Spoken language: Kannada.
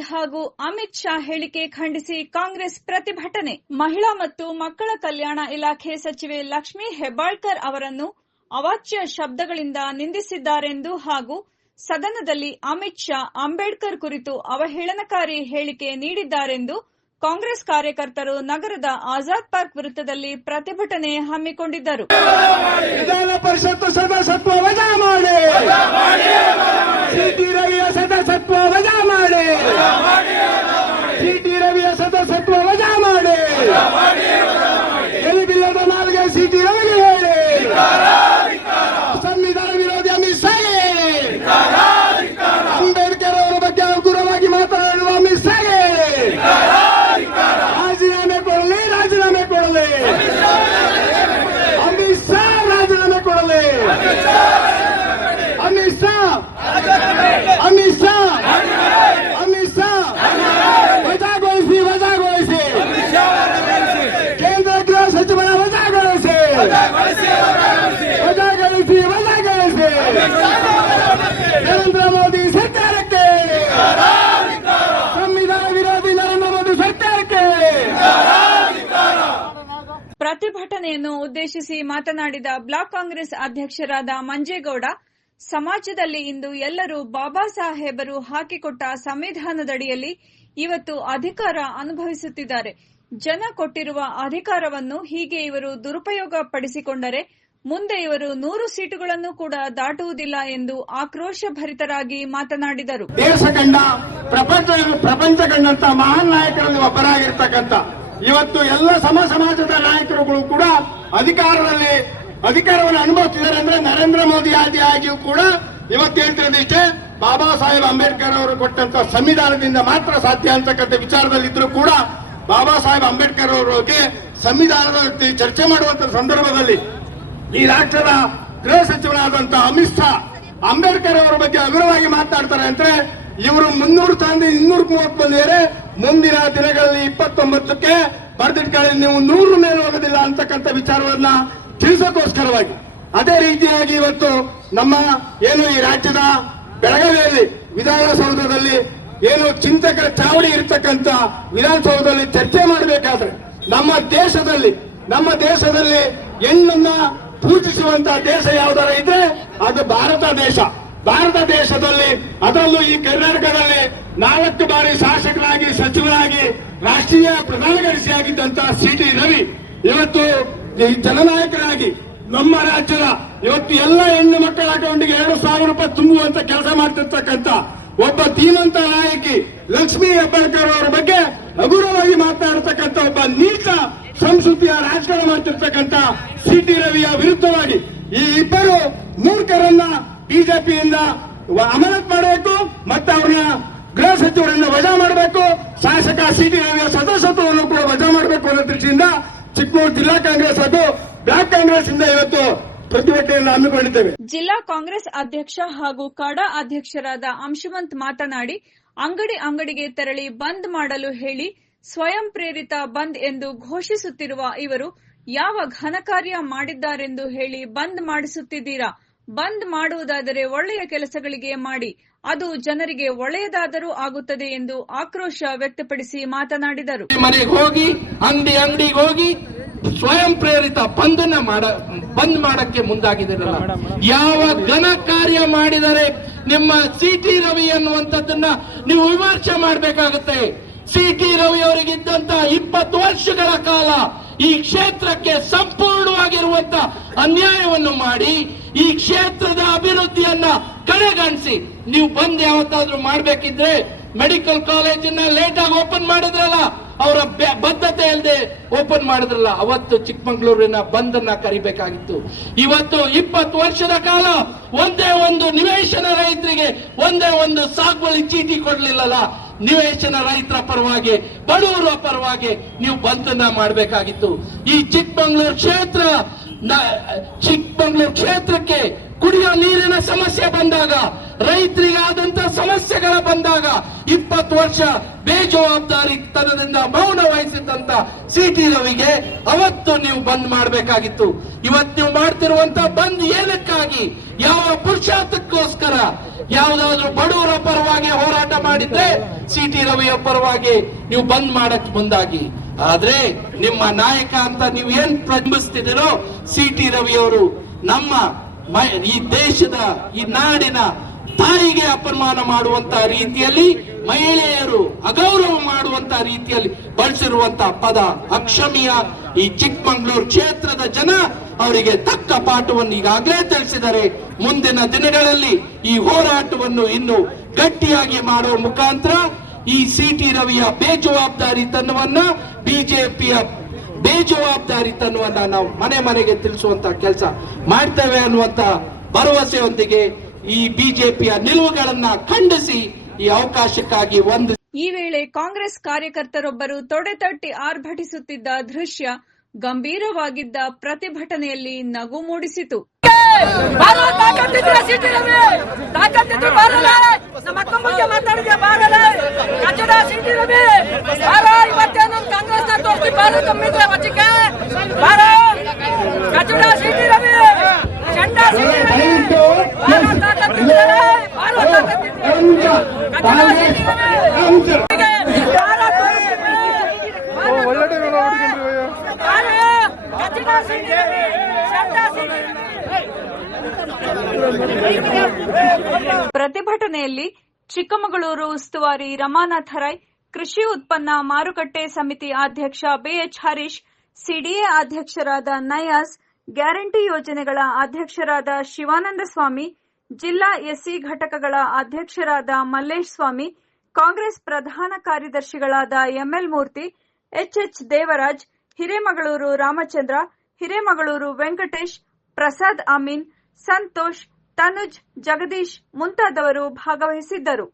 ಹಾಗೂ ಅಮಿತ್ ಶಾ ಹೇಳಿಕೆ ಖಂಡಿಸಿ ಕಾಂಗ್ರೆಸ್ ಪ್ರತಿಭಟನೆ, ಮಹಿಳಾ ಮತ್ತು ಮಕ್ಕಳ ಕಲ್ಯಾಣ ಇಲಾಖೆ ಸಚಿವೆ ಲಕ್ಷ್ಮೀ ಹೆಬ್ಬಾಳ್ಕರ್ ಅವರನ್ನು ಅವಾಚ್ಯ ಶಬ್ದಗಳಿಂದ ನಿಂದಿಸಿದ್ದಾರೆಂದು ಹಾಗೂ ಸದನದಲ್ಲಿ ಅಮಿತ್ ಶಾ ಅಂಬೇಡ್ಕರ್ ಕುರಿತು ಅವಹೇಳನಕಾರಿ ಹೇಳಿಕೆ ನೀಡಿದ್ದಾರೆಂದು ಕಾಂಗ್ರೆಸ್ ಕಾರ್ಯಕರ್ತರು ನಗರದ ಆಜಾದ್ ಪಾರ್ಕ್ ವೃತ್ತದಲ್ಲಿ ಪ್ರತಿಭಟನೆ ಹಮ್ಮಿಕೊಂಡಿದ್ದರು. ವಿಧಾನ ಪರಿಷತ್ತು ಸದಸ್ಯತ್ವ ವಜಾ ಮಾಡಿ. ಸಿಟಿ ರವಿಯ ಸದಸ್ಯತ್ವ ವಜಾ ಮಾಡಿ. ಸಿಟಿ ರವಿಯ ಸದಸ್ಯತ್ವ ವಜಾ ಮಾಡಿ ಎಲ್ಲಿಬಿಲ್ಲದ ನಾಲ್ಗೆ ಸಿಟಿ ರವಿಗೆ ಹೇಳಿ ಸಂವಿಧಾನ ವಿರೋಧಿ ಅಮಿತ್ ಶಾಗೆ ಹೇಳಿ ಅಂಬೇಡ್ಕರ್ ಅವರ ಬಗ್ಗೆ ಹಗುರವಾಗಿ ಮಾತನಾಡುವ ಅಮಿತ್ ಶಾಗೆ ಹೇಳಿ ರಾಜೀನಾಮೆ ಕೊಡಲಿ ರಾಜೀನಾಮೆ ಕೊಡಲಿ ಅಮಿತ್ ಶಾ ರಾಜೀನಾಮೆ ಕೊಡಲಿ ಅಮಿತ್ ಶಾ ಅಮಿತ್ ಶಾ ಅಮಿತ್ ಶಾ ವಜಾಗೊಳಿಸಿ ವಜಾಗೊಳಿಸಿ ಕೇಂದ್ರ ಗೃಹ ಸಚಿವರ ವಜಾಗೊಳಿಸಿ ವಜಾಗೊಳಿಸಿ ವಜಾಗೊಳಿಸಿ ನರೇಂದ್ರ ಮೋದಿ ಸರ್ಕಾರಕ್ಕೆ ಸಂವಿಧಾನ ವಿರೋಧಿ ನರೇಂದ್ರ ಮೋದಿ ಸರ್ಕಾರಕ್ಕೆ ಪ್ರತಿಭಟನೆಯನ್ನು ಉದ್ದೇಶಿಸಿ ಮಾತನಾಡಿದ ಬ್ಲಾಕ್ ಕಾಂಗ್ರೆಸ್ ಅಧ್ಯಕ್ಷರಾದ ಮಂಜೇಗೌಡ, ಸಮಾಜದಲ್ಲಿ ಇಂದು ಎಲ್ಲರೂ ಬಾಬಾ ಸಾಹೇಬರು ಹಾಕಿಕೊಟ್ಟ ಸಂವಿಧಾನದಡಿಯಲ್ಲಿ ಇವತ್ತು ಅಧಿಕಾರ ಅನುಭವಿಸುತ್ತಿದ್ದಾರೆ. ಜನ ಕೊಟ್ಟಿರುವ ಅಧಿಕಾರವನ್ನು ಹೀಗೆ ಇವರು ದುರುಪಯೋಗ ಪಡಿಸಿಕೊಂಡರೆ ಮುಂದೆ ಇವರು ನೂರು ಸೀಟುಗಳನ್ನು ಕೂಡ ದಾಟುವುದಿಲ್ಲ ಎಂದು ಆಕ್ರೋಶಭರಿತರಾಗಿ ಮಾತನಾಡಿದರು. ದೇಶ ಕಂಡ ಪ್ರಪಂಚ ಪ್ರಪಂಚ ಕಂಡಂತ ಮಹಾನ್ ನಾಯಕರಲ್ಲಿ ಒಬ್ಬರಾಗಿರ್ತಕ್ಕಂಥ ಇವತ್ತು ಎಲ್ಲ ಸಮ ಸಮಾಜದ ನಾಯಕರುಗಳು ಕೂಡ ಅಧಿಕಾರದಲ್ಲಿ ಅಧಿಕಾರವನ್ನು ಅನುಭವಿಸಿದ್ದಾರೆ ಅಂದ್ರೆ ನರೇಂದ್ರ ಮೋದಿ ಆದಿ ಆಗಿಯೂ ಕೂಡ ಇವತ್ತು ಹೇಳ್ತಿರೋದಿಷ್ಟೇ ಬಾಬಾ ಸಾಹೇಬ್ ಅಂಬೇಡ್ಕರ್ ಅವರು ಕೊಟ್ಟಂತ ಸಂವಿಧಾನದಿಂದ ಮಾತ್ರ ಸಾಧ್ಯ ಅಂತಕ್ಕಂಥ ವಿಚಾರದಲ್ಲಿದ್ದರೂ ಕೂಡ ಬಾಬಾ ಸಾಹೇಬ್ ಅಂಬೇಡ್ಕರ್ ಅವರ ಬಗ್ಗೆ ಸಂವಿಧಾನದ ಚರ್ಚೆ ಮಾಡುವಂತ ಸಂದರ್ಭದಲ್ಲಿ ಈ ರಾಷ್ಟ್ರದ ಗೃಹ ಸಚಿವರಾದಂತ ಅಮಿತ್ ಶಾ ಅಂಬೇಡ್ಕರ್ ಅವರ ಬಗ್ಗೆ ಅಗ್ರವಾಗಿ ಮಾತಾಡ್ತಾರೆ ಅಂದ್ರೆ ಇವರು ಮುನ್ನೂರು ತಂದು ಇನ್ನೂರ ಮೂವತ್ತು ಬಂದಿದ್ದಾರೆ ಮುಂದಿನ ದಿನಗಳಲ್ಲಿ ಇಪ್ಪತ್ತೊಂಬತ್ತಕ್ಕೆ ಬರೆದಿಟ್ಕೊಳ್ಳಿ. ನೀವು ನೂರು ಮೇಲೆ ಹೋಗೋದಿಲ್ಲ ಅಂತಕ್ಕಂಥ ವಿಚಾರವನ್ನ ತಿಳಿಸೋಕೋಸ್ಕರವಾಗಿ. ಅದೇ ರೀತಿಯಾಗಿ ಇವತ್ತು ನಮ್ಮ ಏನು ಈ ರಾಜ್ಯದ ಬೆಳಗಾವಿಯಲ್ಲಿ ವಿಧಾನಸೌಧದಲ್ಲಿ ಏನು ಚಿಂತಕರ ಚಾವಡಿ ಇರತಕ್ಕಂತ ವಿಧಾನಸೌಧದಲ್ಲಿ ಚರ್ಚೆ ಮಾಡಬೇಕಾದ್ರೆ ನಮ್ಮ ದೇಶದಲ್ಲಿ ನಮ್ಮ ದೇಶದಲ್ಲಿ ಹೆಣ್ಣನ್ನ ಪೂಜಿಸುವಂತ ದೇಶ ಯಾವ್ದಾರ ಇದ್ರೆ ಅದು ಭಾರತ ದೇಶ. ಭಾರತ ದೇಶದಲ್ಲಿ ಅದರಲ್ಲೂ ಈ ಕರ್ನಾಟಕದಲ್ಲಿ ನಾಲ್ಕು ಬಾರಿ ಶಾಸಕರಾಗಿ, ಸಚಿವರಾಗಿ, ರಾಷ್ಟ್ರೀಯ ಪ್ರಧಾನ ಕಾರ್ಯದರ್ಶಿಯಾಗಿದ್ದಂತಹ ಸಿ ಟಿ ರವಿ, ಇವತ್ತು ಜನನಾಯಕರಾಗಿ ನಮ್ಮ ರಾಜ್ಯದ ಇವತ್ತು ಎಲ್ಲ ಹೆಣ್ಣು ಮಕ್ಕಳ ಅಕೌಂಟ್ಗೆ ಎರಡು ಸಾವಿರ ರೂಪಾಯಿ ತುಂಬುವಂತ ಕೆಲಸ ಮಾಡ್ತಿರ್ತಕ್ಕಂಥ ಒಬ್ಬ ಧೀಮಂತ ನಾಯಕಿ ಲಕ್ಷ್ಮೀ ಹೆಬ್ಬಾಳ್ಕರ್ ಅವರ ಬಗ್ಗೆ ಹಗುರವಾಗಿ ಮಾತನಾಡತಕ್ಕಂತ ಒಬ್ಬ ನೀಚ ಸಂಸ್ಕೃತಿಯ ರಾಜಕಾರಣ ಮಾಡ್ತಿರ್ತಕ್ಕಂಥ ಸಿ ಟಿ ರವಿಯ ವಿರುದ್ಧವಾಗಿ ಈ ಇಬ್ಬರು ಮೂರ್ಖರನ್ನ ಬಿಜೆಪಿಯಿಂದ ಅಮಾನತ್ ಮಾಡಬೇಕು ಮತ್ತೆ ಅವ್ರನ್ನ ಗೃಹ ಸಚಿವರಿಂದ ವಜಾ ಮಾಡಬೇಕು, ಶಾಸಕ ಸಿಟಿ ರವಿಯ ಸದಸ್ಯತ್ವವನ್ನು ಕೂಡ ವಜಾ ಮಾಡಬೇಕು ಅನ್ನೋ ದೃಷ್ಟಿಯಿಂದ ಚಿಕ್ಕಮಗಳೂರು ಜಿಲ್ಲಾ ಕಾಂಗ್ರೆಸ್ ಹಾಗೂ ಬ್ಲಾಕ್ ಕಾಂಗ್ರೆಸ್ ಇಂದ ಇವತ್ತು ಪ್ರತಿಭಟನೆಯನ್ನು ಹಮ್ಮಿಕೊಂಡಿದ್ದೇವೆ. ಜಿಲ್ಲಾ ಕಾಂಗ್ರೆಸ್ ಅಧ್ಯಕ್ಷ ಹಾಗೂ ಕಾಡಾ ಅಧ್ಯಕ್ಷರಾದ ಅಂಶುಮಂತ್ ಮಾತನಾಡಿ, ಅಂಗಡಿ ಅಂಗಡಿಗೆ ತೆರಳಿ ಬಂದ್ ಮಾಡಲು ಹೇಳಿ ಸ್ವಯಂ ಪ್ರೇರಿತ ಬಂದ್ ಎಂದು ಘೋಷಿಸುತ್ತಿರುವ ಇವರು ಯಾವ ಘನ ಕಾರ್ಯ ಮಾಡಿದ್ದಾರೆಂದು ಹೇಳಿ ಬಂದ್ ಮಾಡಿಸುತ್ತಿದ್ದೀರಾ? ಬಂದ್ ಮಾಡುವುದಾದರೆ ಒಳ್ಳೆಯ ಕೆಲಸಗಳಿಗೆ ಮಾಡಿ, ಅದು ಜನರಿಗೆ ಒಳ್ಳೆಯದಾದರೂ ಆಗುತ್ತದೆ ಎಂದು ಆಕ್ರೋಶ ವ್ಯಕ್ತಪಡಿಸಿ ಮಾತನಾಡಿದರು. ಮನೆಗೆ ಹೋಗಿ, ಅಂಗಡಿ ಅಂಗಡಿಗೆ ಹೋಗಿ ಸ್ವಯಂ ಪ್ರೇರಿತ ಬಂಧನ ಮಾಡ, ಬಂದ್ ಮಾಡಕ್ಕೆ ಮುಂದಾಗಿದ್ದೀರಲ್ಲ. ಯಾವ ಘನ ಕಾರ್ಯ ಮಾಡಿದರೆ ನಿಮ್ಮ ಸಿ ಟಿ ರವಿ ಅನ್ನುವಂಥದ್ದನ್ನ ನೀವು ವಿಮರ್ಶೆ ಮಾಡಬೇಕಾಗುತ್ತೆ. ಸಿ ಟಿ ರವಿ ಅವರಿಗಿದ್ದಂತ ಇಪ್ಪತ್ತು ವರ್ಷಗಳ ಕಾಲ ಈ ಕ್ಷೇತ್ರಕ್ಕೆ ಸಂಪೂರ್ಣವಾಗಿರುವಂತ ಅನ್ಯಾಯವನ್ನು ಮಾಡಿ ಈ ಕ್ಷೇತ್ರದ ಅಭಿವೃದ್ಧಿಯನ್ನ ಕಡೆಗಣಿಸಿ. ನೀವು ಬಂದ್ ಯಾವತ್ತಾದ್ರೂ ಮಾಡ್ಬೇಕಿದ್ರೆ ಮೆಡಿಕಲ್ ಕಾಲೇಜನ್ನ ಲೇಟ್ ಆಗಿ ಓಪನ್ ಮಾಡಿದ್ರಲ್ಲ, ಅವರ ಬದ್ಧತೆ ಇಲ್ಲದೆ ಓಪನ್ ಮಾಡಿದ್ರಲ್ಲ, ಅವತ್ತು ಚಿಕ್ಕಮಂಗ್ಳೂರಿನ ಬಂದನ್ನ ಕರಿಬೇಕಾಗಿತ್ತು. ಇವತ್ತು ಇಪ್ಪತ್ತು ವರ್ಷದ ಕಾಲ ಒಂದೇ ಒಂದು ನಿವೇಶನ ರೈತರಿಗೆ ಒಂದೇ ಒಂದು ಸಾಗುವಳಿ ಚೀಟಿ ಕೊಡ್ಲಿಲ್ಲಲ್ಲ, ನಿವೇಶನ ರೈತರ ಪರವಾಗಿ, ಬಡವರ ಪರವಾಗಿ ನೀವು ಬಂದನ್ನ ಮಾಡಬೇಕಾಗಿತ್ತು. ಈ ಚಿಕ್ಕಮಂಗ್ಳೂರು ಕ್ಷೇತ್ರ ನ- ಚಿಕ್ಕಮಗಳೂರು ಕ್ಷೇತ್ರಕ್ಕೆ ಕುಡಿಯೋ ನೀರಿನ ಸಮಸ್ಯೆ ಬಂದಾಗ ರೈತರಿಗಾದಂತ ಸಮಸ್ಯೆಗಳ ಬಂದಾಗ ಇಪ್ಪತ್ತು ವರ್ಷ ಬೇಜವಾಬ್ದಾರಿ ತನದಿಂದ ಮೌನ ವಹಿಸಿದಂತ ಸಿ ಟಿ ರವಿಗೆ ಅವತ್ತು ನೀವು ಬಂದ್ ಮಾಡಬೇಕಾಗಿತ್ತು. ಇವತ್ತು ನೀವು ಮಾಡ್ತಿರುವಂತ ಬಂದ್ ಏನಕ್ಕಾಗಿ? ಯಾವ ಪುರುಷಾರ್ಥಕ್ಕೋಸ್ಕರ ಯಾವ್ದಾದ್ರು ಬಡವರ ಪರವಾಗಿ ಹೋರಾಟ ಮಾಡಿದ್ರೆ ಸಿ ಟಿ ರವಿಯ ಪರವಾಗಿ ನೀವು ಬಂದ್ ಮಾಡಕ್ ಮುಂದಾಗಿ. ಆದ್ರೆ ನಿಮ್ಮ ನಾಯಕ ಅಂತ ನೀವು ಏನ್ ಪ್ರತಿಬಿಸ್ತಿದ್ದೀರೋ ಸಿ ಟಿ ರವಿಯವರು ನಮ್ಮ ಈ ದೇಶದ, ಈ ನಾಡಿನ ತಾಯಿಗೆ ಅಪಮಾನ ಮಾಡುವಂತ ರೀತಿಯಲ್ಲಿ ಮಹಿಳೆಯರು ಅಗೌರವ ಮಾಡುವಂತ ರೀತಿಯಲ್ಲಿ ಬಳಸಿರುವಂತ ಪದ ಅಕ್ಷಮೀಯ ಈ ಚಿಕ್ಕಮಂಗ್ಳೂರು ಕ್ಷೇತ್ರದ ಜನ ಅವರಿಗೆ ತಕ್ಕ ಪಾಠವನ್ನು ಈಗಾಗಲೇ ತಿಳಿಸಿದರೆ ಮುಂದಿನ ದಿನಗಳಲ್ಲಿ ಈ ಹೋರಾಟವನ್ನು ಇನ್ನು ಗಟ್ಟಿಯಾಗಿ ಮಾಡುವ ಮುಖಾಂತರ ಈ ಸಿ ಟಿ ರವಿಯ ಬೇಜವಾಬ್ದಾರಿತನವನ್ನ ಬಿಜೆಪಿಯ ಬೇಜವಾಬ್ದಾರಿತನವನ್ನ ನಾವು ಮನೆ ಮನೆಗೆ ತಿಳಿಸುವಂತ ಕೆಲಸ ಮಾಡ್ತೇವೆ ಅನ್ನುವಂತ ಭರವಸೆಯೊಂದಿಗೆ ಈ ಬಿಜೆಪಿಯ ನಿಲುವುಗಳನ್ನ ಖಂಡಿಸಿ ಈ ಅವಕಾಶಕ್ಕಾಗಿ ಒಂದು ಈ ವೇಳೆ ಕಾಂಗ್ರೆಸ್ ಕಾರ್ಯಕರ್ತರೊಬ್ಬರು ತೊಡೆತಟ್ಟಿ ಆರ್ಭಟಿಸುತ್ತಿದ್ದ ದೃಶ್ಯ ಗಂಭೀರವಾಗಿದ್ದ ಪ್ರತಿಭಟನೆಯಲ್ಲಿ ನಗು ಮೂಡಿಸಿತು. ಬಾರೋ ಪ್ರತಿಭಟನೆಯಲ್ಲಿ ಚಿಕ್ಕಮಗಳೂರು ಉಸ್ತುವಾರಿ ರಮಾನಾಥ ರೈ ಕೃಷಿ ಉತ್ಪನ್ನ ಮಾರುಕಟ್ಟೆ ಸಮಿತಿ ಅಧ್ಯಕ್ಷ ಬಿಎಚ್ ಹರೀಶ್ ಸಿಡಿಎ ಅಧ್ಯಕ್ಷರಾದ ನಯಾಜ್ ಗ್ಯಾರಂಟಿ ಯೋಜನೆಗಳ ಅಧ್ಯಕ್ಷರಾದ ಶಿವಾನಂದ ಸ್ವಾಮಿ, ಜಿಲ್ಲಾ ಎಸ್ಸಿ ಘಟಕಗಳ ಅಧ್ಯಕ್ಷರಾದ ಮಲ್ಲೇಶ್ ಸ್ವಾಮಿ, ಕಾಂಗ್ರೆಸ್ ಪ್ರಧಾನ ಕಾರ್ಯದರ್ಶಿಗಳಾದ ಎಂಎಲ್ ಮೂರ್ತಿ, ಎಚ್ಎಚ್ ದೇವರಾಜ್, ಹಿರೇಮಗಳೂರು ರಾಮಚಂದ್ರ, ಹಿರೇಮಗಳೂರು ವೆಂಕಟೇಶ್, ಪ್ರಸಾದ್ ಅಮೀನ್, ಸಂತೋಷ್, ತನುಜ್, ಜಗದೀಶ್ ಮುಂತಾದವರು ಭಾಗವಹಿಸಿದ್ದರು.